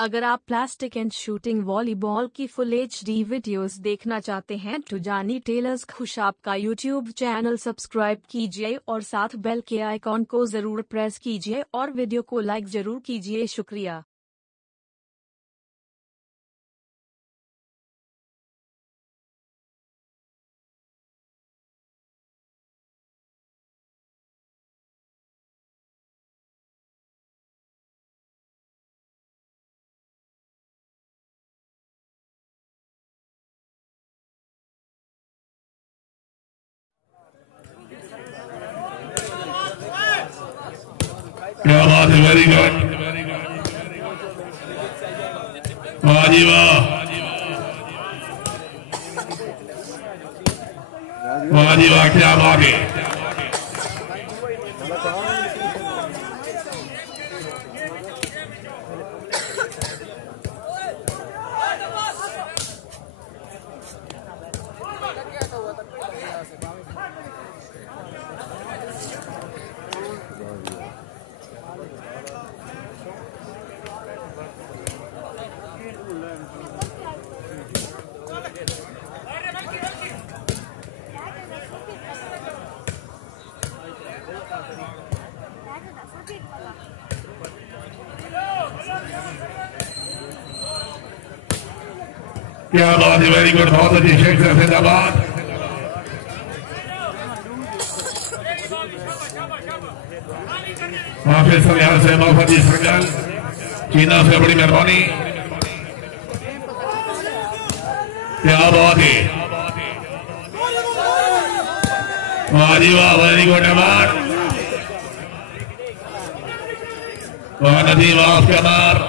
अगर आप plastic and shooting volleyball की फुल HD वीडियोस देखना चाहते हैं तो जानी टेलर्स खुश आपका यूट्यूब चैनल सब्सक्राइब कीजिए और साथ बेल के आइकॉन को जरूर प्रेस कीजिए और वीडियो को लाइक जरूर कीजिए। शुक्रिया। क्या बात है, वेरी गुड। वाह जी वाह, वाह जी वाह, क्या बात है। क्या बात है, वेरी गुड, बहुत अच्छी शेख से जिंदाबाद। हाफिज सलियार से मोहम्मद संगल चीना से बड़ी मेहरबानी। क्या बात है, वाह जी वाह, वेरी गुड अमार, वाह नदीम आपका मार।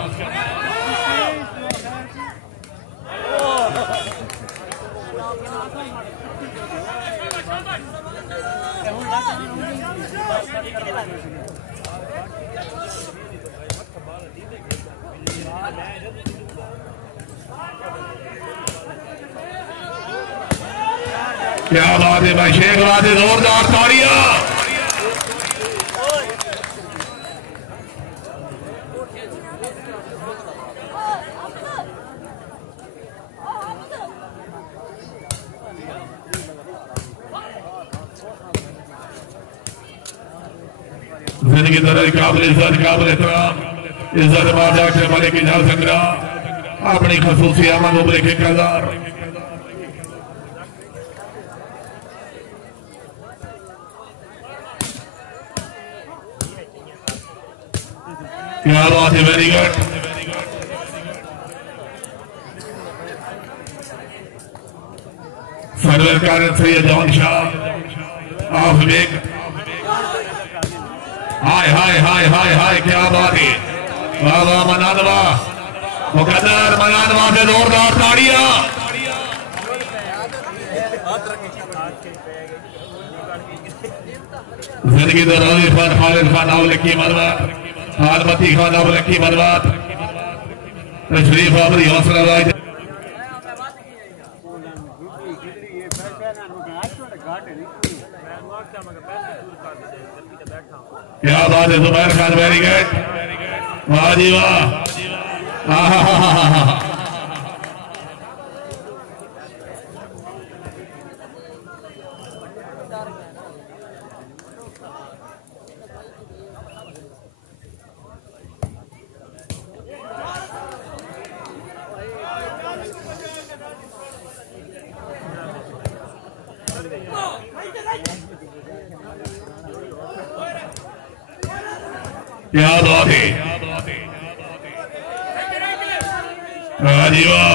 क्या बात है भाई, शेख बात है, जोरदार तालियां। जिंदगी तरह काबिल इज्जत, काबिल एहतराम, इज्जत बाजा के मलिक इजाज संग्रह अपनी खसूसी आमद उम्र के कदार। क्या बात है, वेरी गुड। सर्वर कारण सैयद जॉन शाह आप विवेक, हाय हाय हाय हाय हाय, क्या बात है, वाह वाह, मनानवा मुकद्दर, मनानवा से जोरदार ताड़ियां। जिंदगी दराजी खान, खालिद खान अवल की मरवत, आलमती खान अवल की मरवत, तशरीफ आवरी हौसला राय। क्या बात है, जुबैर खान, वेरी गुड, वाह जी वाह। क्या बात है, राजीवा,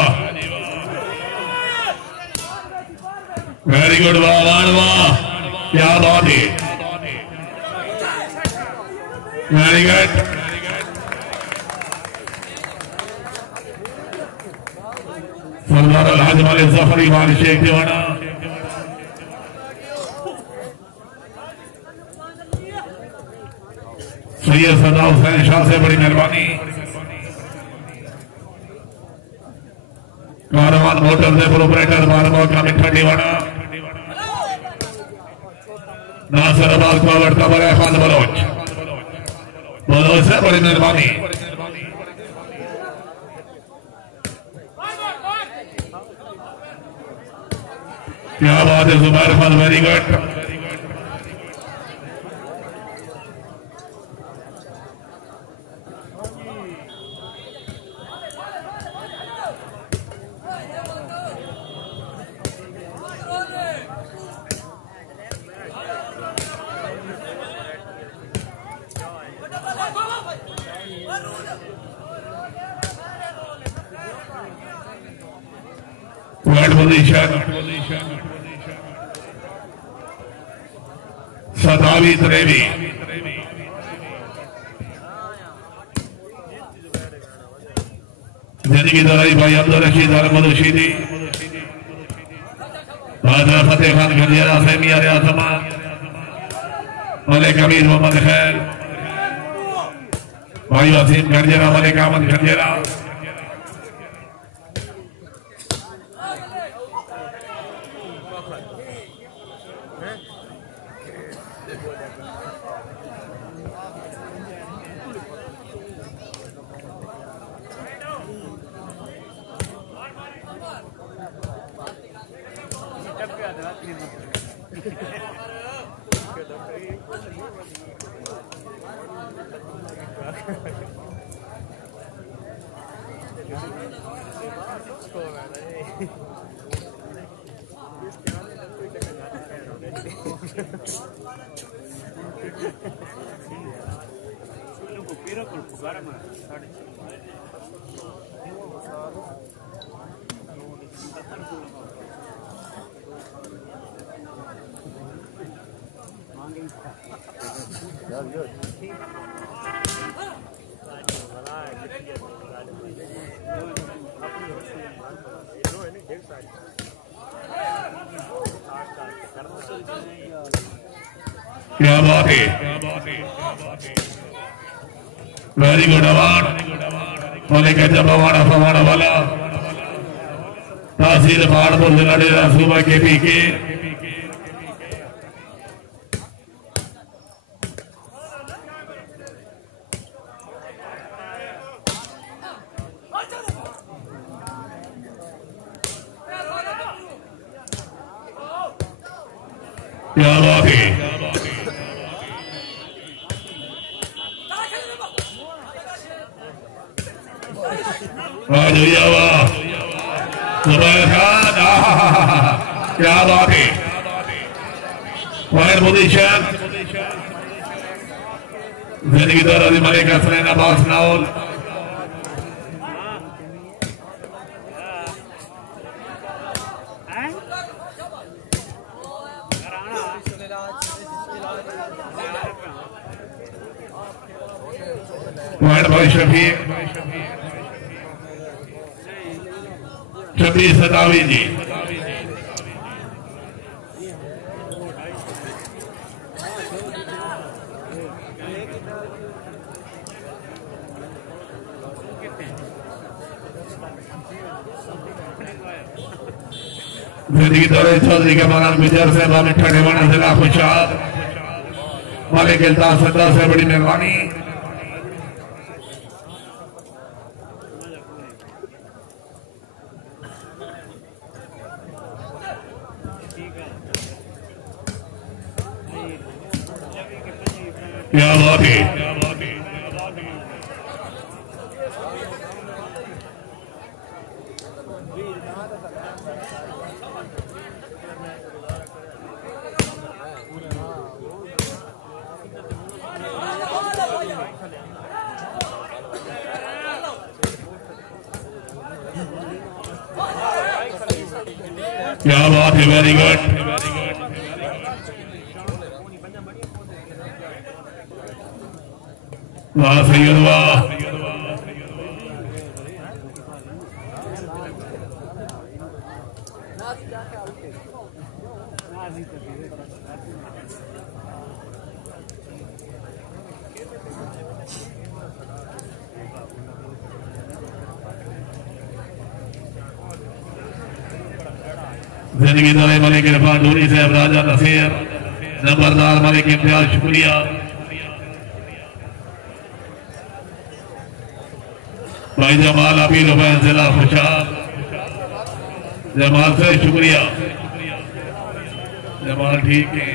वेरी गुड, वाह वाह, क्या बात है, वेरी गुड। सरदार अलहाज वाले जफरी वाले शेख दीवाना, सैयद सदा हुसैन शाह से बड़ी मेहरबानी। कारवान मोटर से प्रोपरेटर मालवा का मिठा दीवाना, नासराबाद का बढ़ता बड़ा खान बलोच से बड़ी मेहरबानी। क्या बात है Zubair Khan, very good. Position 27-23 जनी की दराई भाई अब्दुल रशीद मदुशीदी बादरा फतेह खान खंजेरा सेमिया रियासमा मलिक अमीर मोहम्मद खैर भाई वसीम खंजेरा मलिक अहमद खंजेरा क्या बात है, वेरी गुड अवार्ड मलिक जबावाड़ा फवाड़ा वाला तहसील पहाड़पुर जिला डेरा सूबा के पी के क्या बात है, क्या बात है, पॉइंट पोजीशन जिंदगी दौरा मलिक हसनैन अब्बास नाउल पॉइंट भाई शफीक 26-27 जी जिंदगी दौरे चौधरी के मकान गुजर से मठ्ठा टिवाना जिला खुशाद मालिक इल्ताफ सद्दा से बड़ी मेहरबानी। क्या बात है, क्या बात है, वेरी गुड। वाह सैयद वाह, जिंदगी दौरे मलिक इरफान धोनी से राजा नसीर नंबरदार मलिक इम्तियाज शुक्रिया। भाई जमाल अमीर जिला खुशाद जमाल से शुक्रिया। जमाल ठीक है।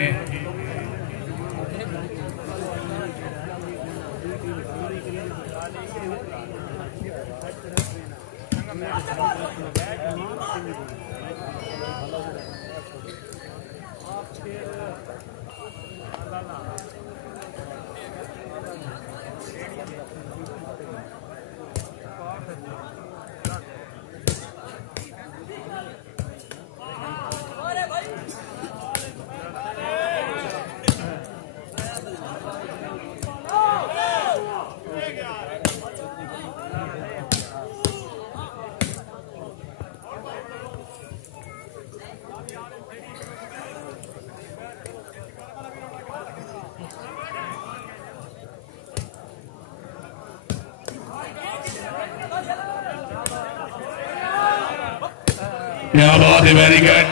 क्या बात है, वेरी गुड।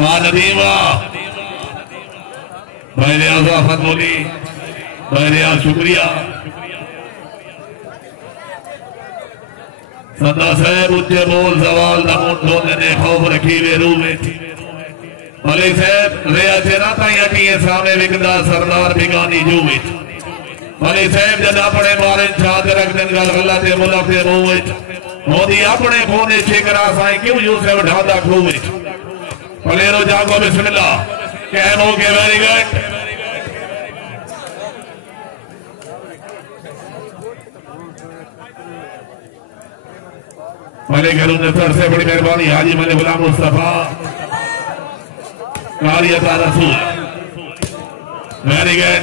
वाह नदीम वाह, भाई आजाफत बोली, भाई शुक्रिया। सदा साहब उच्चे बोल सवाल दा मुंडो ने खौफ रखी वे रूह में भले साहब रेया चेरा ताई अटी सामने विकदा सरदार बिगानी जू में भले साहब जद अपने मारे छात रख दिन गल गल्ला ते मुल्क ते मुंह में मोदी अपने फोन ठेकरा साई क्यों यूसुफ ढांदा खूह में भलेरो जागो बिस्मिल्लाह कैम हो के वेरी गुड। भले घरों ने सर से बड़ी मेहरबानी हाजी मले गुलाम मुस्तफा कारियता रसूल वेरी गुड।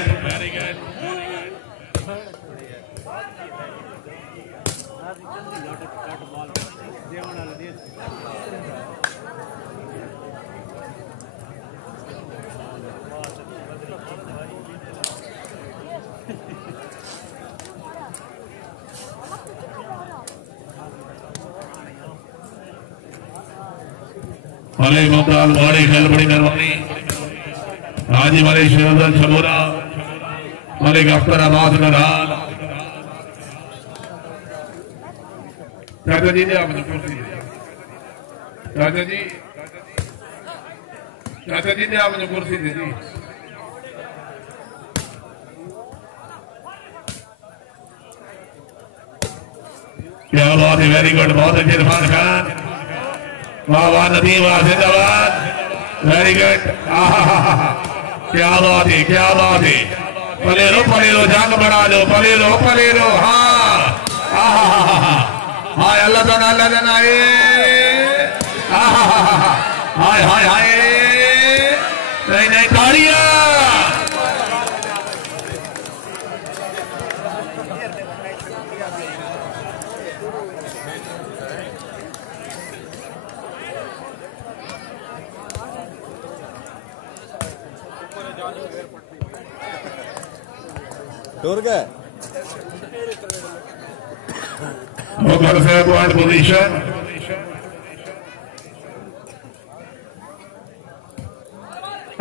भले मुमताज बड़ी खेल बड़ी मेहरबानी हाजी मले शिरोजन छबोरा भले अख्तर आबाद नराल चाचा जी ने आपने कुर्सी चाचा जी ने आपने कुर्सी दे दी। क्या बात है, वेरी गुड, बहुत अच्छे इरफान खान वाह वाह नदीम वाह जिंदाबाद वेरी गुड। क्या बात है, क्या बात है। पले लो जंग बढ़ा लो पले लो हाँ हाय अल्लाह देना हाय हाय हाय नहीं ताड़ियां टूर गए मुगर से पॉइंट पोजीशन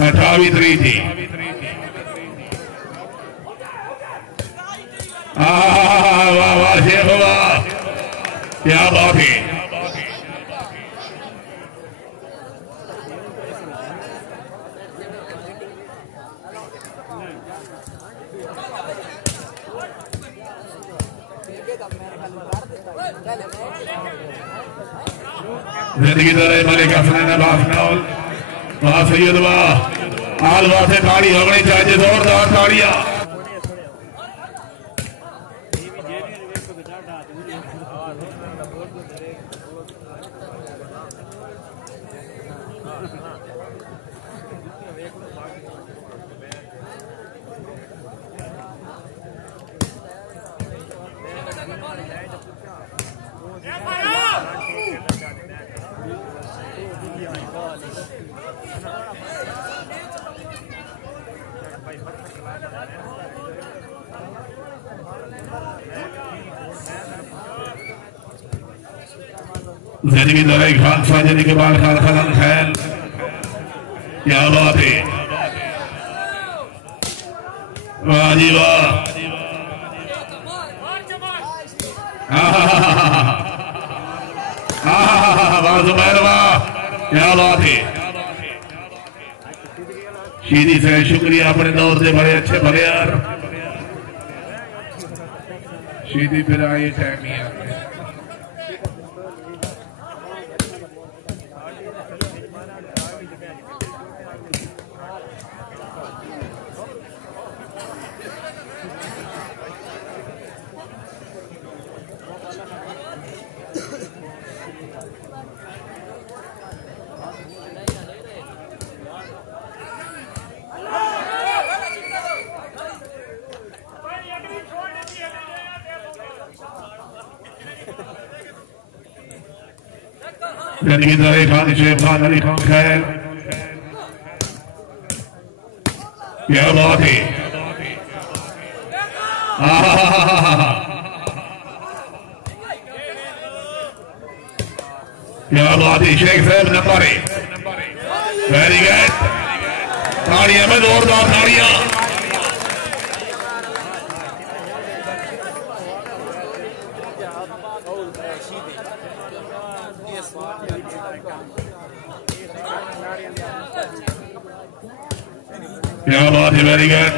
अठावी थ्री थी। वाह वाह शेख वाह क्या बात है। जिंदगी दरे मलिक हसन बाफनौल वाह सैयद वाह आल वाह से ताड़ी होनी चाहिए जोरदार ताड़ियां। जिंदगी दरे खान साजनी के बाद खान खान खैल क्या बात है। वाह जी वाह वाह जुबैर वाह क्या बात है शीदी से शुक्रिया अपने दौर से बड़े अच्छे भले यार शीदी फिर आए टाइम ही आते यानी कि दरे खान शेख खान अली खान खैर क्या बात है क्या बात है शेख साहब नंबर वेरी गुड ताड़ियां में जोरदार ताड़ियां क्या बात है वेरी गुड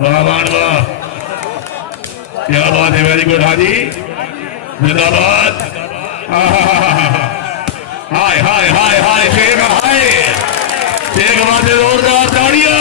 वाह वाह वाह क्या बात है वेरी गुड हाजी जिंदाबाद हाय हाय हाय हाय शेख हाय शेख बातें जोरदार ताड़ियां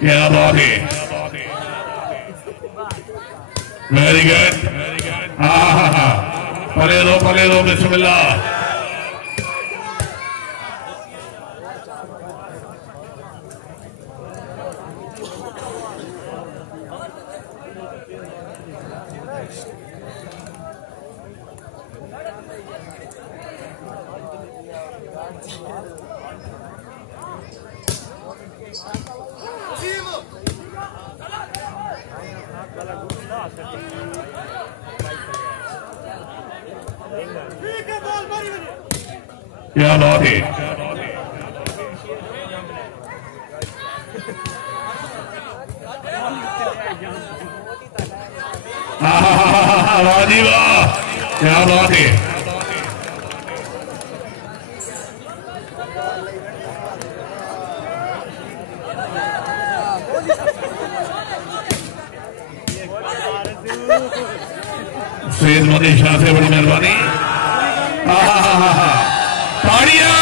क्या बात है वेरी गुड पले दो बिस्मिल्लाह क्या बात है वाह जी वाह क्या बात है सैयद मोदी शाह से बड़ी मेहरबानी ताड़ियां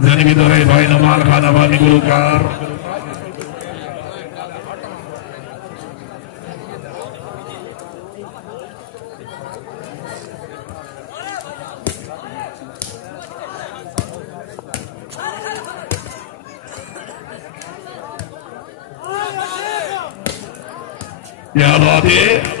जनी भी तो है भाई नमाज खाना पानी गुरुकार क्या बात है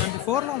24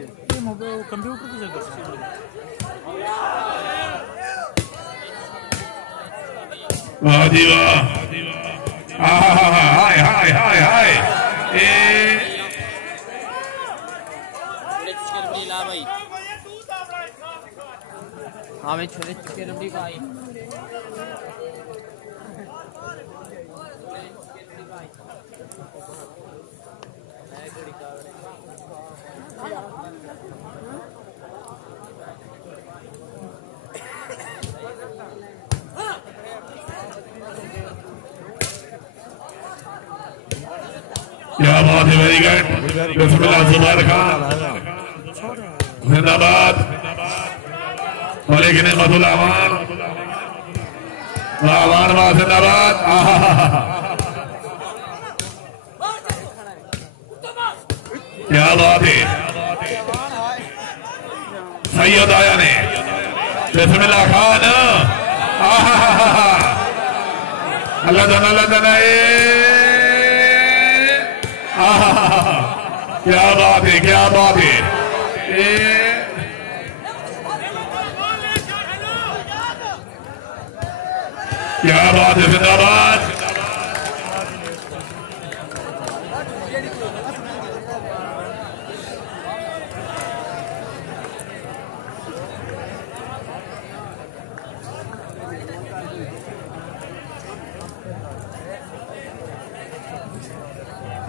कंप्यूटर की जगह वाह जी वाह हाय हाय हाय हाय हाँ मैं छोटे चिकन रबड़ी का आई क्या बात है वेरी गुड बिस्मिल्लाह जुबार खान जिंदाबाद वालेकुम अमान वाह जिंदाबाद क्या बात है सैयद आया ने बिस्मिल्लाह खान अल्लाह जाना क्या बात है क्या बात है क्या बात है जिंदाबाद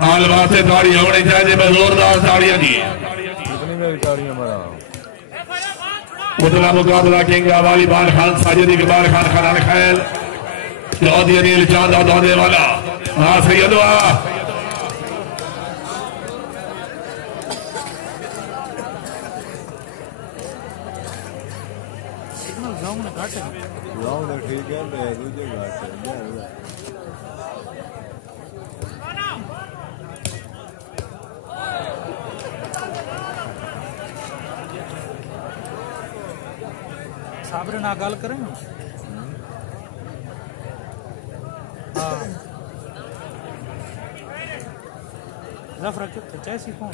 आलवा से ताड़ियां होनी चाहिए जोरदार ताड़ियां दी उतला मुकाबला किंग वाली बाल खान साजिद इकबाल खान खान खैल चौधरी अनिल चांद दौड़ने वाला हाँ सैयद ठीक है दूजे घाट साबरे ना गल करें हाँ रफ रख के चाहे सीखो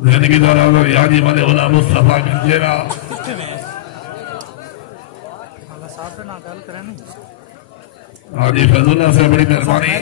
जिंदगी दौरा यादी वाले उला मुस्तफा गंजेरा साबरे ना गल करें हाजी फजुल्ला से बड़ी मेहरबानी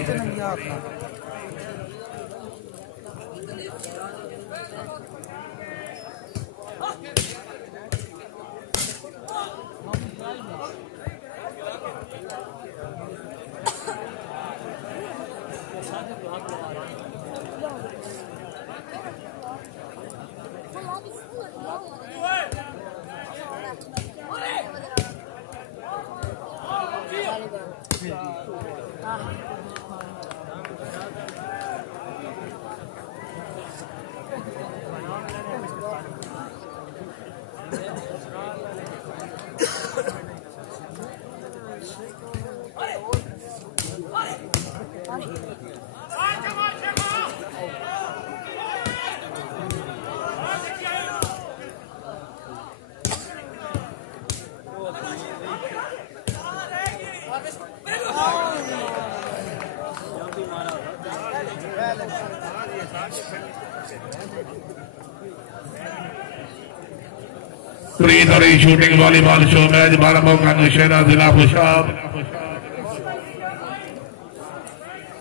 शूटिंग वॉलीबॉल शो मैच 12 मौका नौशेरा जिला खुशाब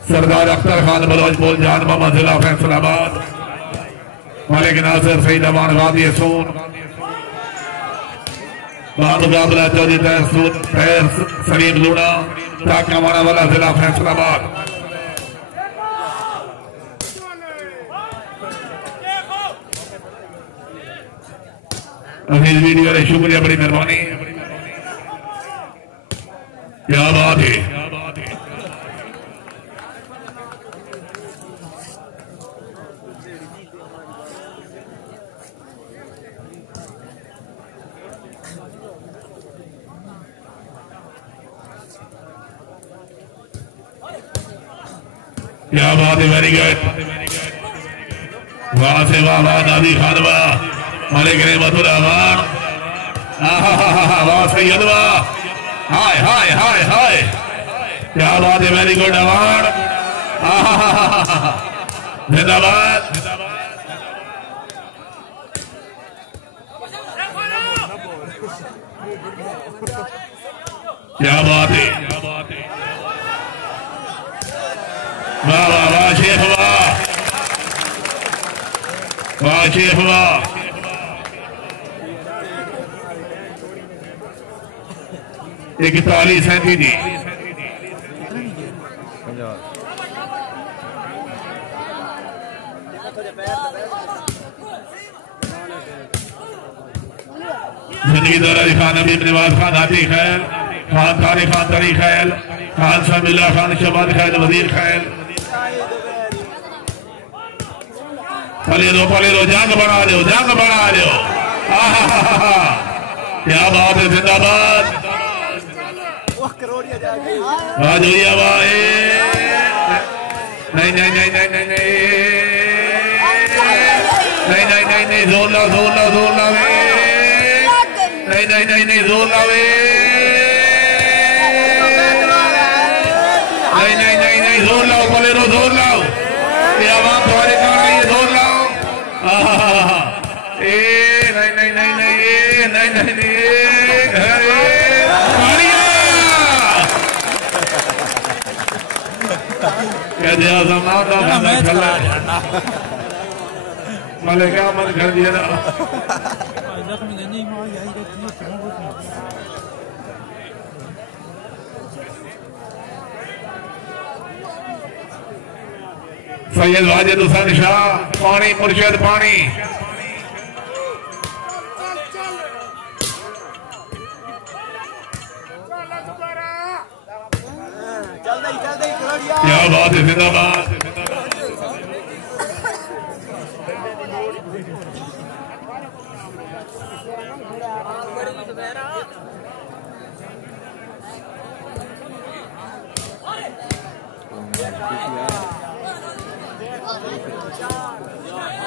सरदार अख्तर खान बलोचपुर जान मोहम्मद जिला फैसलाबाद मालिक नासिर सईद अमान वादी सून मुकाबला चौधरी तहर सलीम लूना ताकमाना वाला जिला फैसलाबाद अजीज वीडियो ने शुक्रिया बड़ी मेहरबानी क्या बात है। क्या बात है, वेरी गुड। वाह से वाह वाह दादी खान वाह, मालिक ने मथुरा वाह, वाह सैयद वाह, हाय हाय हाय हाय, क्या बात है, वेरी गुड अवार्ड, जिंदाबाद। क्या बात है, वाह वाह वाह शेख वाह, वाह शेख वाह। 41-37 जी। जिंदगी दौरा खान अभी नवाज खान हाथी खैल, खान तारिक खान तरी खैल, खान समीला खान शबाद खैल, वजीर खैल। पले लो जंग बढ़ा लो, जंग बढ़ा लो। क्या बात है, जिंदाबाद। राजोया वाहे, नहीं नहीं नहीं नहीं नहीं नहीं नहीं नहीं नहीं नहीं, जोर लाओ जोर लाओ जोर लाओ, नहीं नहीं नहीं नहीं जोर लाओ, नहीं नहीं नहीं नहीं जोर लाओ, पले लो जोर लाओ, ये आवाज तुम्हारे कहाँ है, ये जोर लाओ। नहीं नहीं नहीं नहीं नहीं नहीं नहीं, माले क्या मन कर दिया ना। सैयद वाजिद हुसैन शाह, पानी मुर्शिद पानी। क्या बात है, जिंदाबाद।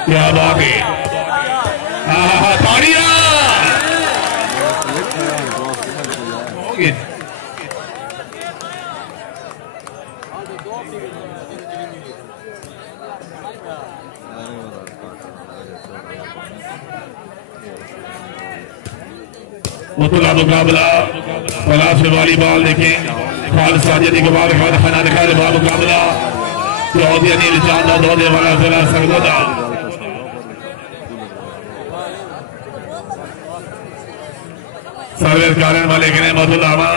क्या बात है, ताड़ियां। मुतला मुकाबला फला से वॉलीबॉल देखें, खाल साजिदी के बाद खान खाना दिखा दे मुकाबला, चौधरी अनिल चांदा दौदे वाला जिला सरगोदा। सर्विस कारण वाले के मधुलामा,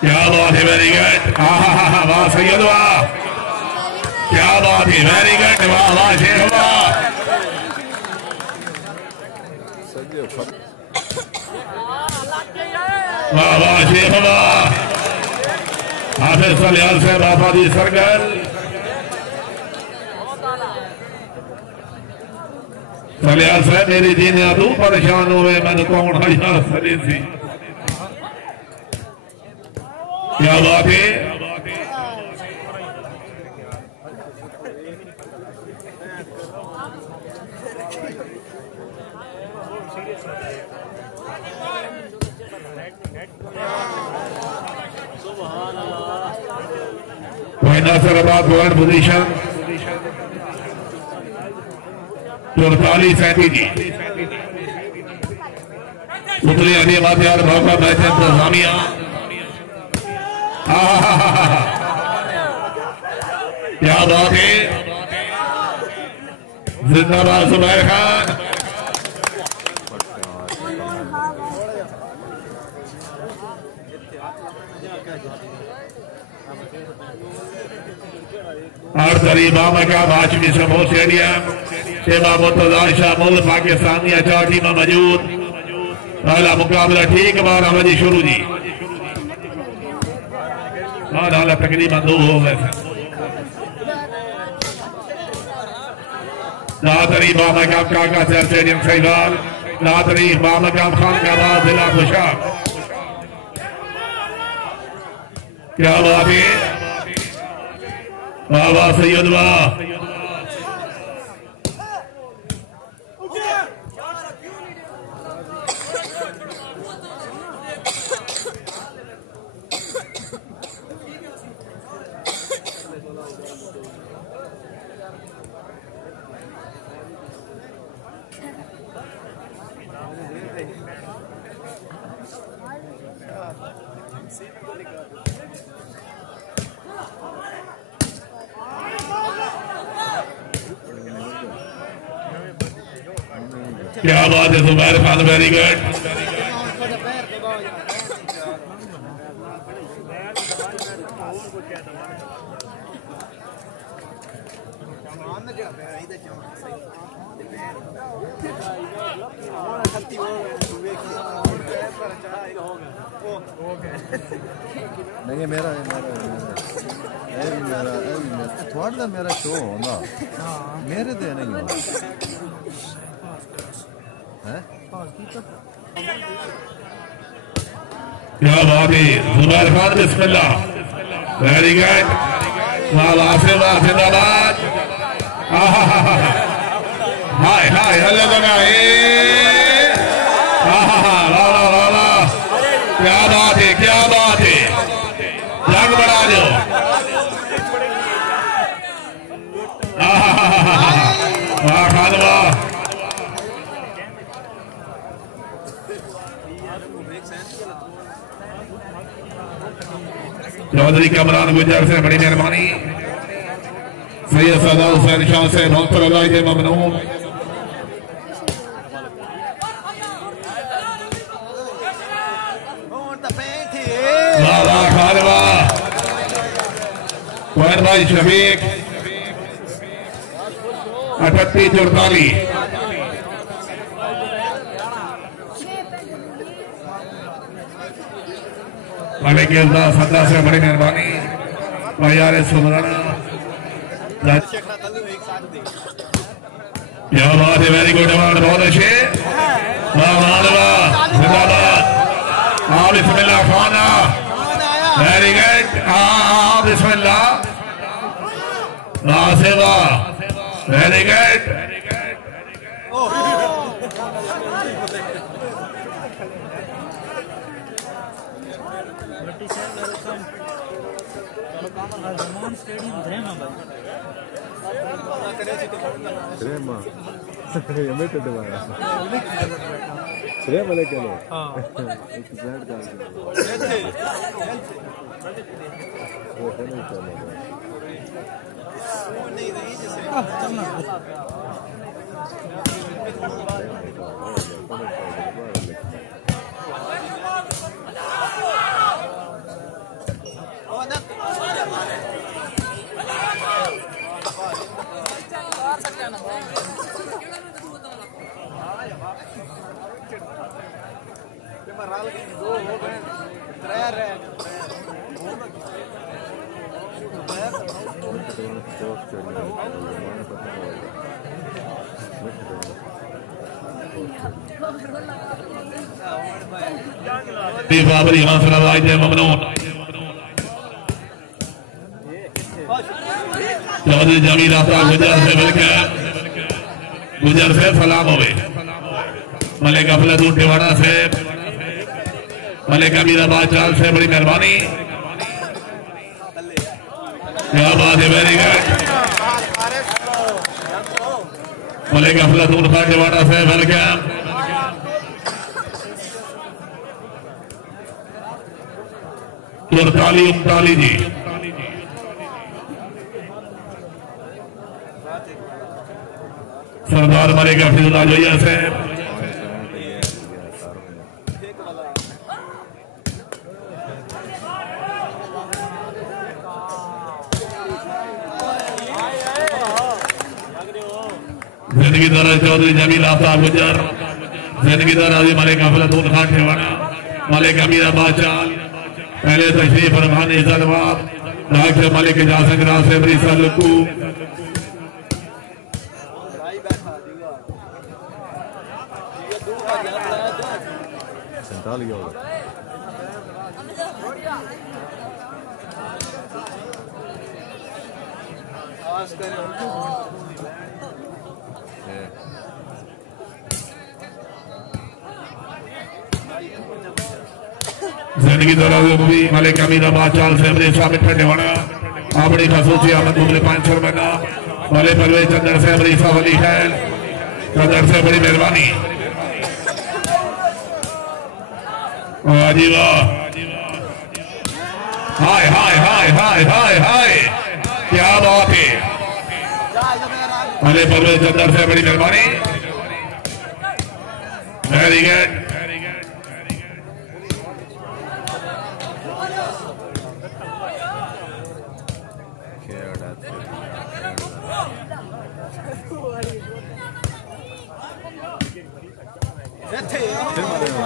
क्या बात है, वेरी गुड। वाह सैयद वाह, क्या बात है, वेरी गुड, वाह वाह शेख वाह, वाह वाह शेख वाह। हाफिज सलियाल साहब आबादी सरगल, सलियाल साहब मेरी जीने तू परेशान हुए, मैंने कौन हजार सली थी। क्या बात है, नासराबाद वर्ल्ड पोजीशन 44-37 जी। उतले अली मातियार भावका मैच इंतजामिया, क्या बात है। जिंदाबाद जुबैर खान। और तरीबा मकाम हाशमी समो स्टेडियम शेबा मुतज़ा मुल्क पाकिस्तानिया 4 टीम मौजूद। पहला मुकाबला ठीक 12 बजे शुरू जी और हालत तकरीबन 2 हो गए। नादरी बामकाम काका सर स्टेडियम सहीवाल नादरी बामकाम खान का बाद जिला खुशाब। क्या बात है वाह वाह सैयद वाह। क्या बात है जुबैर खान वेरी गुड। नहीं मेरा थोड़ा मेरा शो होना मेरे दे नहीं हो क्या बात है जुबैर खान बिस्मिल्लाह वेरी गुड वाह जिंदाबाद। हाय हाय अल्लाह क्या बात है क्या बात है जंग बढ़ा दो। वाह खान वाह। चौधरी कमरान गुजर से बड़ी मेहरबानी। सैयद सदा हुसैन शाह से ममनून। भाई शफीक 38-44 बड़े गेंदा सदा से बड़ी मेहरबानी भाई यार सुमराना। क्या बात है वेरी गुड बहुत अच्छे जिंदाबाद। हाँ बिस्मिल्लाह खाना वेरी गुड। हाँ बिस्मिल्लाह सेवा वेरी गुड। बाबरी हौसला वाहिद ममनून। चौधरी जमील आता गुजर से मिलकर गुजर से सलाम हो गए। मलिक अफलतून टिवाणा से मलिक अमीराबाद चाल से बड़ी मेहरबानी। क्या बात है वेरी गुड। मलिक अफलतून खान टिवाणा से वेलकम। तुरताली उनताली जी सरदार मलिक हफीजुल्लाह जोया से जिंदगी दराज चौधरी जमील आफ्ताब गुजर, जिंदगी दराज मलिक अफलातून खान ठेवाना, मलिक अमीर बादशाह, पहले तशरीफ फरमान इज़्ज़तवाब डॉक्टर मलिक जासन रासे बरीसा लुकू, जिंदगी दौरान भी मलिक अमीर बादशाह से बरीसा मिठा टिवाना, अपनी खसूसी आमद उम्र 500 रुपए वाले परवेज चंदर से बरीसा वली खैर चंदर से बड़ी मेहरबानी। वाह हाय हाय हाय हाय हाय हाय क्या बात है, वाले परवेज चंदर से बड़ी मेहरबानी। Very good.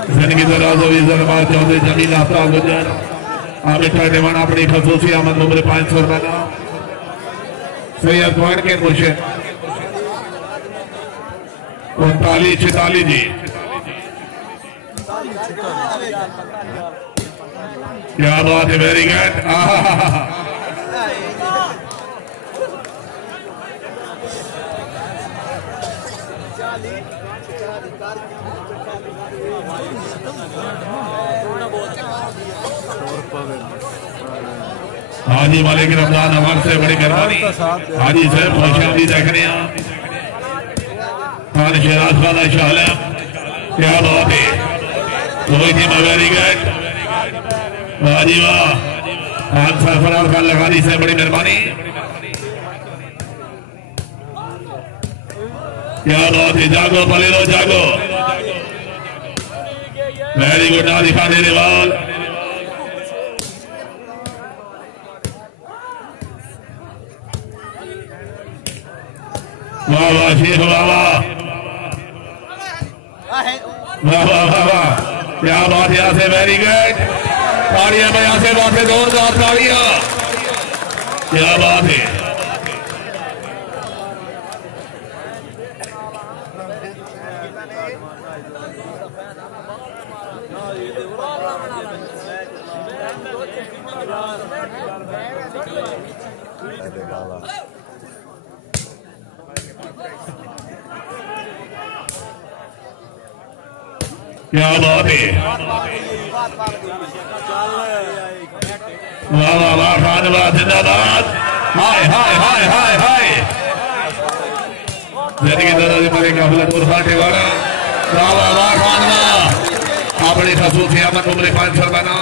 जिंदगी दराज इज़्ज़तवाब चौधरी जमील आफ्ताब गुजर, मिठा टिवाना अपनी खसूसी आमद उम्र 500 रुपए का सैयद पॉइंट के मुर्शिद 39-46 जी। क्या बात है, वेरी गुड। हाजी मालिक रमजान अवार्ड से बड़ी मेहरबानी। हाजी साहब खुशामदी देख रहे हैं, खान शहराज खान शाह, क्या बात है, वेरी गुड। हाजी वाह, खान सरफराज खान लगानी से बड़ी मेहरबानी। क्या बात है, जागो पलेरो जागो, वेरी गुड। ना दिखा देने वाल वाह वाह शेख वाह वाह वाह वाह वाह वाह, क्या बात यहाँ से, वेरी गुड। ताड़ियां में यहाँ से बात है, जोरदार ताड़ियां, क्या बात है। क्या बात है, वाह वाह वाह, खान वाह, जिंदाबाद। हाय हाय हाय हाय हाय, जिंदगी दराज मलिक अफलातून खान टिवाना, वाह वाह वाह, खान वाह, अपनी खसूसी आमद उम्र 500 रुपए ना।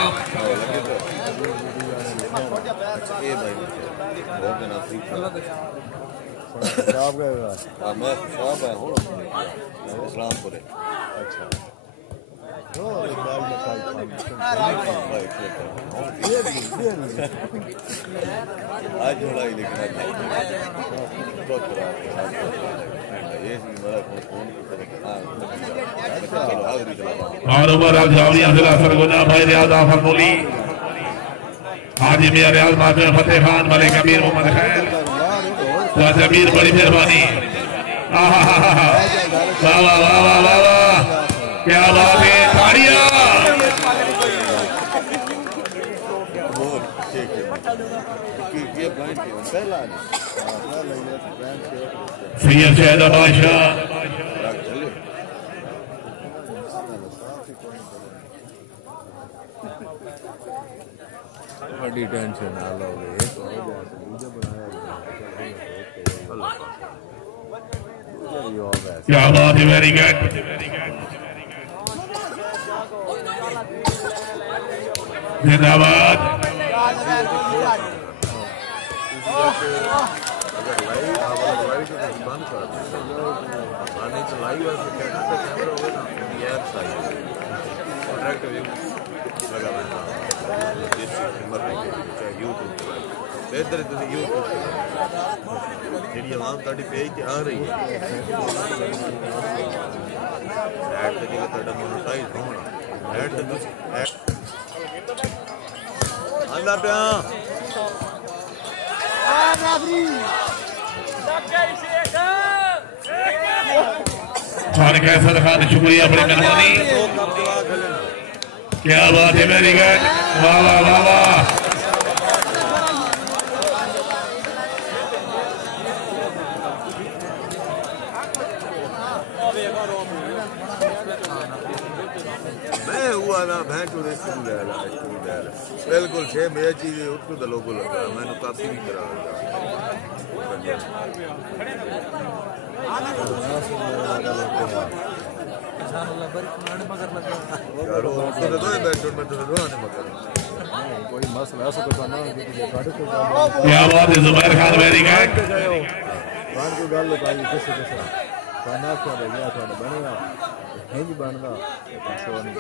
और उमर जावरिया जिला सरगोजा भाई रियाज आफर बोली, हाजी मियां रियाज माफिया फतेह खान, मलिक अमीर मोहम्मद खैर, जमीर बड़ी मेहरबानी। वाह वाह वाह वाह वाह वाह, क्या बात है, ताड़ियां। सैयद शहदा बादशाह, बड़ी टेंशन आ लोगे, क्या बात है, वेरी गुड। जिंदाबाद। अगर लाइव आप लाइव तो बंद कर दो आने तो लाइव ऐसे कहना तो कैमरा होगा ना यार साइड कॉन्ट्रैक्ट व्यू लगा रहता है जिस नंबर पे चाहे YouTube पे इधर तो YouTube ਜਿਹੜੀ ਆਵਾਜ਼ ਤੁਹਾਡੀ ਪੇਜ ਤੇ ਆ ਰਹੀ ਹੈ ਐਡ ਤੇ ਜਿਹੜਾ ਤੁਹਾਡਾ ਮੋਨੇਟਾਈਜ਼ ਹੋਣਾ ਐਡ ਤੇ ਤੁਸੀਂ ਆਂਦਾ ਪਿਆ कैसर खान शुक्रिया बड़ी मेहरबानी क्या बात है वेरी गुड वाह वाह वाह वाह मैं हुआ ना भैंस उड़े स्कूल है बिल्कुल छे मेरा चीज उसको तो लोगो लगा मैंने काफी भी करा कोई मसला ऐसा तो ना क्या बात है जुबैर खान वेरी गुड बात को गल बताई किसे खाना खा गया थोड़ा बनेगा हिंज बनदा शो नहीं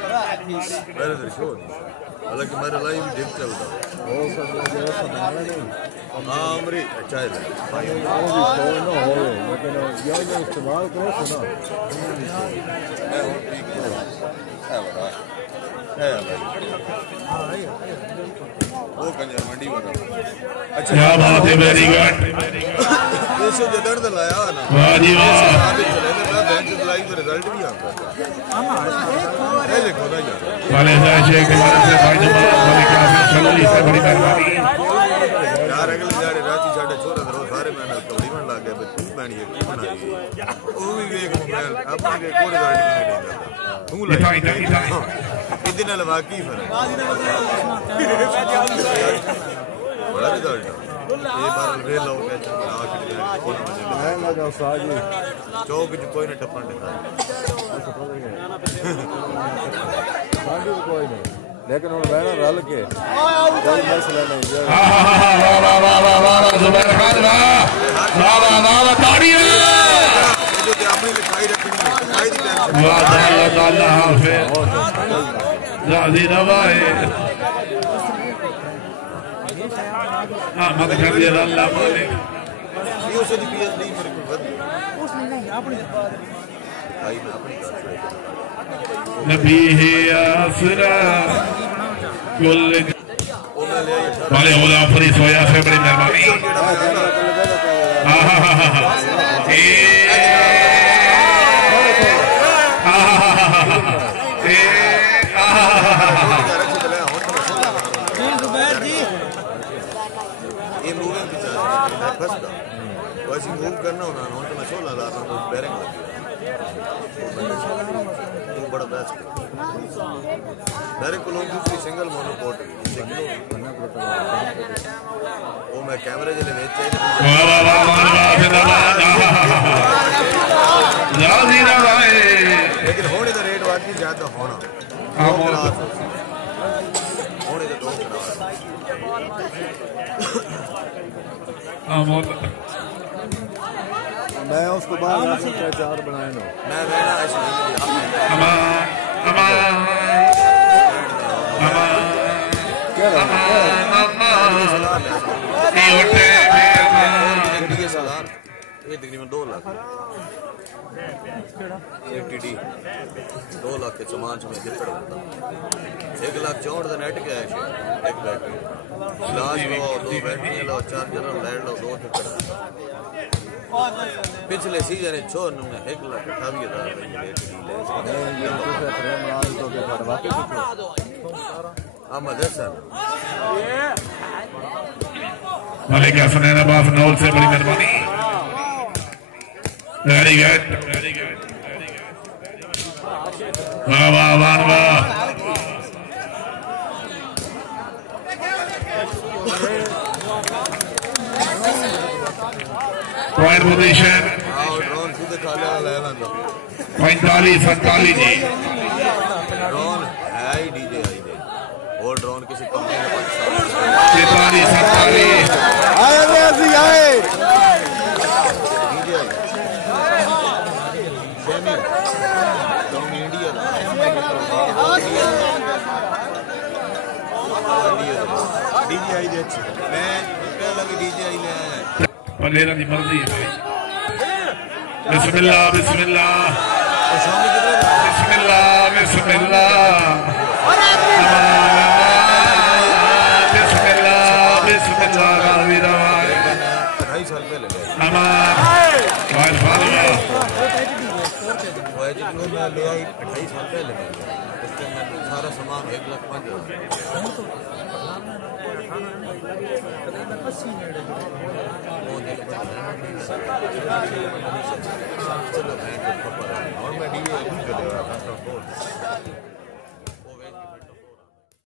मेरे तो शो नहीं हालांकि मेरा लाइव डिप चलता हो सकता है ऐसा बनाना नहीं हां अमरी अच्छा है भाई वो भी शो ना हो लेकिन ये इस्तेमाल करो सुना मैं हूं ठीक है बड़ा है भाई वो कंजर मंडी वाला अच्छा क्या बात है वेरी गुड ये से दर्द लाया ना वाह जी वाह बैंक लाइव रिजल्ट भी आता है देखो ना यार वाले शेख के बारे से भाई जमात वाले काफी चलो इससे बड़ी मेहरबानी यार अगले जाड़े राती साढ़े छोरा दरो सारे मैंने कबड्डी बन लग गया तू बैणी है की बनाई वो भी देख मोबाइल अपने के कोई रिजल्ट नहीं देता तू लाई इतने नाल वाकई फर्क बड़ा रिजल्ट ये बार वे लोग मैं लगा साजी चौक च कोई न टपन देता साजी कोई नहीं लेकिन हुन बैठा रल के कोई मसला नहीं वाह वाह वाह वाह वाह जुबैर खान वाह वाह वाह ताड़ियां जो कि अपनी लिखाई रखनी है लिखाई दी टेंशन वाह अल्लाह ताला हाफिज जादी नवाए हां मत कर दिया अल्लाह मालिक ये उसे दी पीएचडी मेरे को बद उसने नहीं अपनी आई मैं अपनी नबी है आसरा कुल वाले ओला फरी सोया से बड़ी मेहरबानी हां हां हां हां वैसे मूव करना होना ना तो मैं 16,000 तो बैरिंग लगी वो बड़ा बेस्ट बैरिंग को लोग दूसरी सिंगल मोनोपोर्ट वो मैं कैमरे जले वेच चाहिए वाह वाह वाह लेकिन होने का रेट वाकई ज्यादा होना होने का 2 मैं उसको बाद चार बनाए नो मैं वेला ऐसे ये तकरीबन 2 लाख टीडी 2 लाख के सामान में जितड़ होता 1 लाख 64 का नेट क्या है एक बैटरी ग्लास लो 2 बैटरी लो चार्जर लाइट लो 2 टिकट पिछले सीजन छोड़ में 1 लाख 28,000 मलिक हसन अब्बास नौल से बड़ी मेहरबानी वेरी गुड वाह वाह वाह वाह पॉइंट पोजीशन 45-47 जी ड्रोन है ही डीजे आई दे और ड्रोन किसी कंपनी का 43-47 आए DJI दे अच्छे मैं पहला भी DJI ले आया और मेरा दी मर्जी है भाई बिस्मिल्लाह बिस्मिल्लाह बिस्मिल्लाह बिस्मिल्लाह बिस्मिल्लाह बिस्मिल्लाह रावी रवाई 2.5 साल पहले अमान वाइफाई मैं ले आई 2.5 साल पहले उसके मैं सारा सामान 1,05,000 चलो मैं